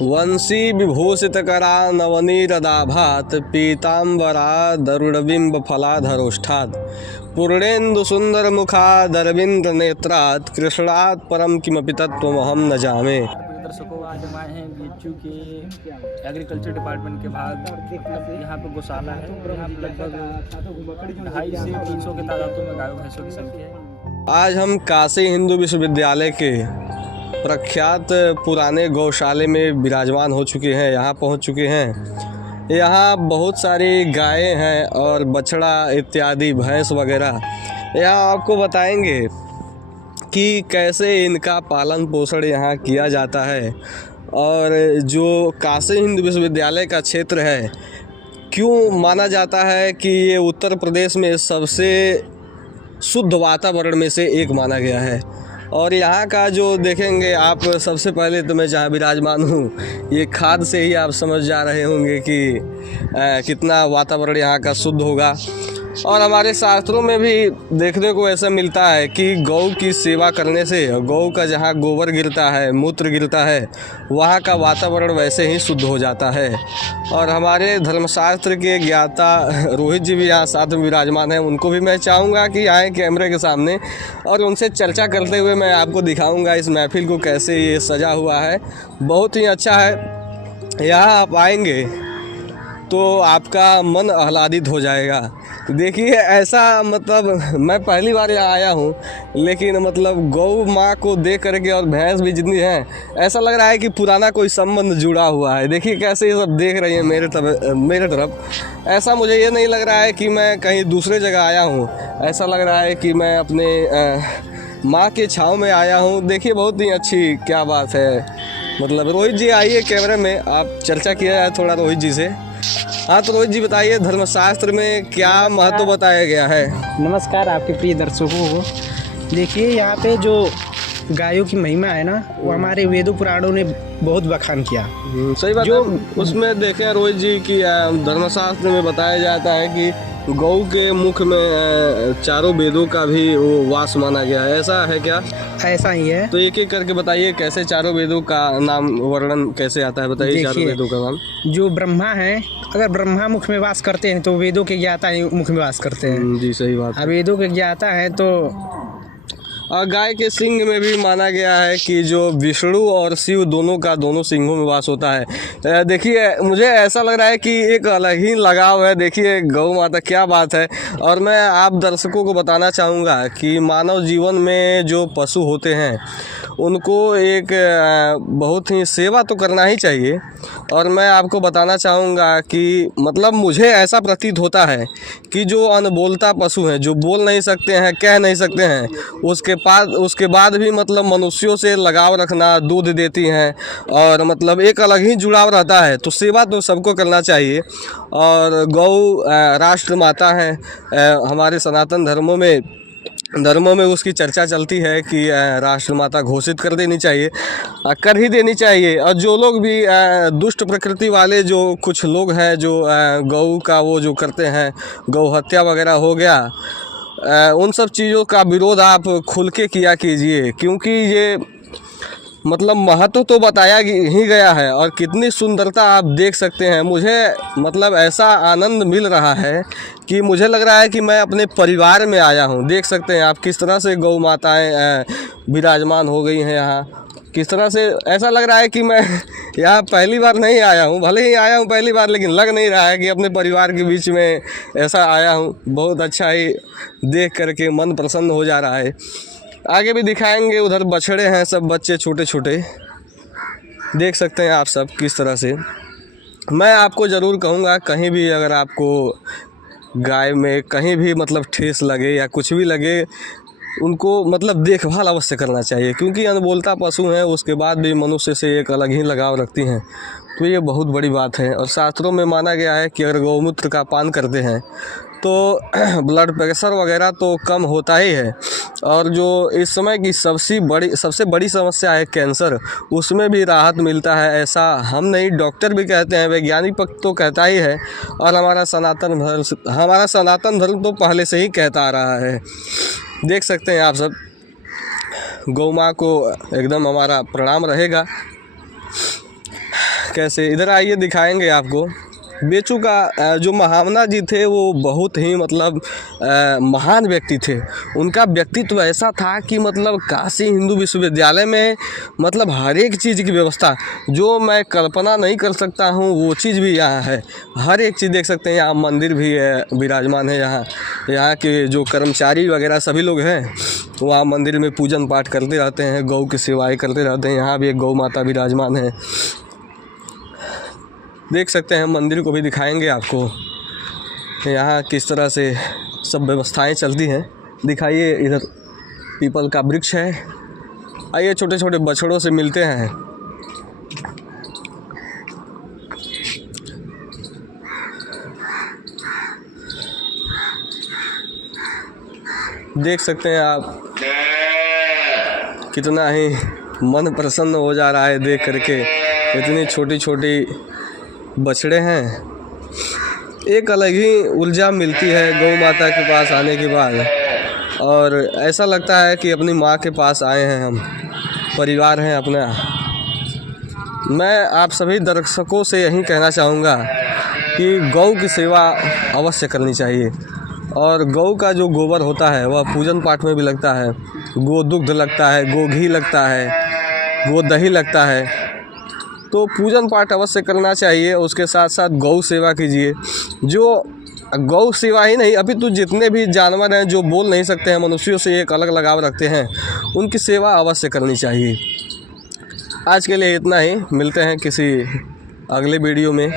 वंशी विभूषितकरा नवनीरदाभात पीताम्बरा दरुडबिंब फलाधरोष्ठात् पूर्णेन्दु सुंदर मुखादरविंद नेत्रात् कृष्णात् परम किमपि तत्त्वमहं न जामे। दर्शकों, आज हम आए हैं बीएचयू के एग्रीकल्चर डिपार्टमेंट के भाग मतलब यहाँ पे गौशाला है। यहाँ पे लगभग 250 से 300 के तादाद में गायों भैंसों की संख्या है। आज हम काशी हिंदू विश्वविद्यालय के प्रख्यात पुराने गौशाले में विराजमान हो चुके हैं, यहाँ पहुँच चुके हैं। यहाँ बहुत सारी गायें हैं और बछड़ा इत्यादि भैंस वगैरह। यहाँ आपको बताएंगे कि कैसे इनका पालन पोषण यहाँ किया जाता है और जो काशी हिंदू विश्वविद्यालय का क्षेत्र है क्यों माना जाता है कि ये उत्तर प्रदेश में सबसे शुद्ध वातावरण में से एक माना गया है। और यहाँ का जो देखेंगे आप, सबसे पहले तो मैं जहाँ विराजमान हूँ, ये खाद से ही आप समझ जा रहे होंगे कि कितना वातावरण यहाँ का शुद्ध होगा। और हमारे शास्त्रों में भी देखने को ऐसा मिलता है कि गौ की सेवा करने से, गौ का जहाँ गोबर गिरता है, मूत्र गिरता है, वहाँ का वातावरण वैसे ही शुद्ध हो जाता है। और हमारे धर्मशास्त्र के ज्ञाता रोहित जी भी यहाँ साथ में विराजमान हैं। उनको भी मैं चाहूँगा कि आए कैमरे के सामने और उनसे चर्चा करते हुए मैं आपको दिखाऊँगा इस महफिल को कैसे ये सजा हुआ है। बहुत ही अच्छा है। यहाँ आप आएंगे तो आपका मन आह्लादित हो जाएगा। देखिए ऐसा, मतलब मैं पहली बार यहाँ आया हूँ, लेकिन मतलब गौ माँ को देख करके और भैंस भी जितनी हैं, ऐसा लग रहा है कि पुराना कोई संबंध जुड़ा हुआ है। देखिए कैसे ये सब देख रही हैं मेरे तरफ। ऐसा मुझे ये नहीं लग रहा है कि मैं कहीं दूसरे जगह आया हूँ, ऐसा लग रहा है कि मैं अपने माँ के छाँव में आया हूँ। देखिए बहुत ही अच्छी, क्या बात है। मतलब रोहित जी आइए कैमरे में, आप चर्चा किया है थोड़ा रोहित जी से। हाँ तो रोहित जी बताइए, धर्मशास्त्र में क्या महत्व बताया गया है? नमस्कार आपके प्रिय दर्शकों को। देखिए यहाँ पे जो गायों की महिमा है ना, वो हमारे वेदों पुराणों ने बहुत बखान किया। सही बात जो है। उसमें देखें रोहित जी कि धर्मशास्त्र में बताया जाता है कि गौ के मुख में चारों वेदों का भी वो वास माना गया है। ऐसा है क्या? ऐसा ही है। तो एक एक करके बताइए कैसे चारों वेदों का नाम, वर्णन कैसे आता है, बताइए चारों वेदों का नाम। जो ब्रह्मा है, अगर ब्रह्मा मुख में वास करते हैं तो वेदों के ज्ञाता मुख में वास करते हैं। जी सही बात है। वेदों के ज्ञाता है तो और गाय के सिंग में भी माना गया है कि जो विष्णु और शिव दोनों सिंगों में वास होता है। देखिए मुझे ऐसा लग रहा है कि एक अलग ही लगाव है। देखिए गौ माता, क्या बात है। और मैं आप दर्शकों को बताना चाहूँगा कि मानव जीवन में जो पशु होते हैं उनको एक बहुत ही सेवा तो करना ही चाहिए। और मैं आपको बताना चाहूँगा कि मतलब मुझे ऐसा प्रतीत होता है कि जो अनबोलता पशु हैं, जो बोल नहीं सकते हैं, कह नहीं सकते हैं, उसके बाद भी मतलब मनुष्यों से लगाव रखना, दूध देती हैं और मतलब एक अलग ही जुड़ाव रहता है। तो सेवा तो सबको करना चाहिए। और गौ राष्ट्र माता है। हमारे सनातन धर्मों में उसकी चर्चा चलती है कि राष्ट्र माता घोषित कर देनी चाहिए, कर ही देनी चाहिए। और जो लोग भी दुष्ट प्रकृति वाले जो कुछ लोग हैं, जो गौ का वो जो करते हैं, गौ हत्या वगैरह हो गया, उन सब चीज़ों का विरोध आप खुल के किया कीजिए, क्योंकि ये मतलब महत्व तो बताया ही गया है। और कितनी सुंदरता आप देख सकते हैं। मुझे मतलब ऐसा आनंद मिल रहा है कि मुझे लग रहा है कि मैं अपने परिवार में आया हूँ। देख सकते हैं आप किस तरह से गौ माताएं विराजमान हो गई हैं यहाँ, किस तरह से। ऐसा लग रहा है कि मैं यहाँ पहली बार नहीं आया हूँ, भले ही आया हूँ पहली बार, लेकिन लग नहीं रहा है कि अपने परिवार के बीच में ऐसा आया हूँ। बहुत अच्छा ही देख करके मन प्रसन्न हो जा रहा है। आगे भी दिखाएंगे, उधर बछड़े हैं, सब बच्चे छोटे छोटे, देख सकते हैं आप सब किस तरह से। मैं आपको ज़रूर कहूँगा, कहीं भी अगर आपको गाय में कहीं भी मतलब ठेस लगे या कुछ भी लगे, उनको मतलब देखभाल अवश्य करना चाहिए, क्योंकि अनबोलता पशु हैं, उसके बाद भी मनुष्य से एक अलग ही लगाव रखती हैं। तो ये बहुत बड़ी बात है। और शास्त्रों में माना गया है कि अगर गौमूत्र का पान करते हैं तो ब्लड प्रेशर वगैरह तो कम होता ही है। और जो इस समय की सबसे बड़ी समस्या है कैंसर, उसमें भी राहत मिलता है। ऐसा हम नहीं, डॉक्टर भी कहते हैं, वैज्ञानिक पक्ष तो कहता ही है। और हमारा सनातन धर्म तो पहले से ही कहता आ रहा है। देख सकते हैं आप सब, गौ माँ को एकदम हमारा प्रणाम रहेगा। कैसे, इधर आइए दिखाएंगे आपको। बेचू का जो महामना जी थे वो बहुत ही मतलब महान व्यक्ति थे। उनका व्यक्तित्व ऐसा था कि मतलब काशी हिंदू विश्वविद्यालय में मतलब हर एक चीज़ की व्यवस्था जो मैं कल्पना नहीं कर सकता हूँ वो चीज़ भी यहाँ है। हर एक चीज़ देख सकते हैं। यहाँ मंदिर भी है, विराजमान है। यहाँ के जो कर्मचारी वगैरह सभी लोग हैं वहाँ मंदिर में पूजन पाठ करते रहते हैं, गौ की सेवाएँ करते रहते हैं। यहाँ भी एक गौ माता विराजमान है, देख सकते हैं। मंदिर को भी दिखाएंगे आपको, यहाँ किस तरह से सब व्यवस्थाएं चलती हैं। दिखाइए, इधर पीपल का वृक्ष है। आइए छोटे छोटे बछड़ों से मिलते हैं। देख सकते हैं आप, कितना ही मन प्रसन्न हो जा रहा है देख करके। इतनी छोटी छोटी बछड़े हैं। एक अलग ही ऊर्जा मिलती है गौ माता के पास आने के बाद, और ऐसा लगता है कि अपनी माँ के पास आए हैं हम, परिवार हैं अपना। मैं आप सभी दर्शकों से यही कहना चाहूँगा कि गौ की सेवा अवश्य करनी चाहिए। और गौ का जो गोबर होता है वह पूजन पाठ में भी लगता है। गो दुग्ध लगता है, गो घी लगता है, गो दही लगता है। तो पूजन पाठ अवश्य करना चाहिए। उसके साथ साथ गौ सेवा कीजिए। जो गौ सेवा ही नहीं, अभी तो जितने भी जानवर हैं जो बोल नहीं सकते हैं, मनुष्यों से एक अलग लगाव रखते हैं, उनकी सेवा अवश्य करनी चाहिए। आज के लिए इतना ही, मिलते हैं किसी अगले वीडियो में।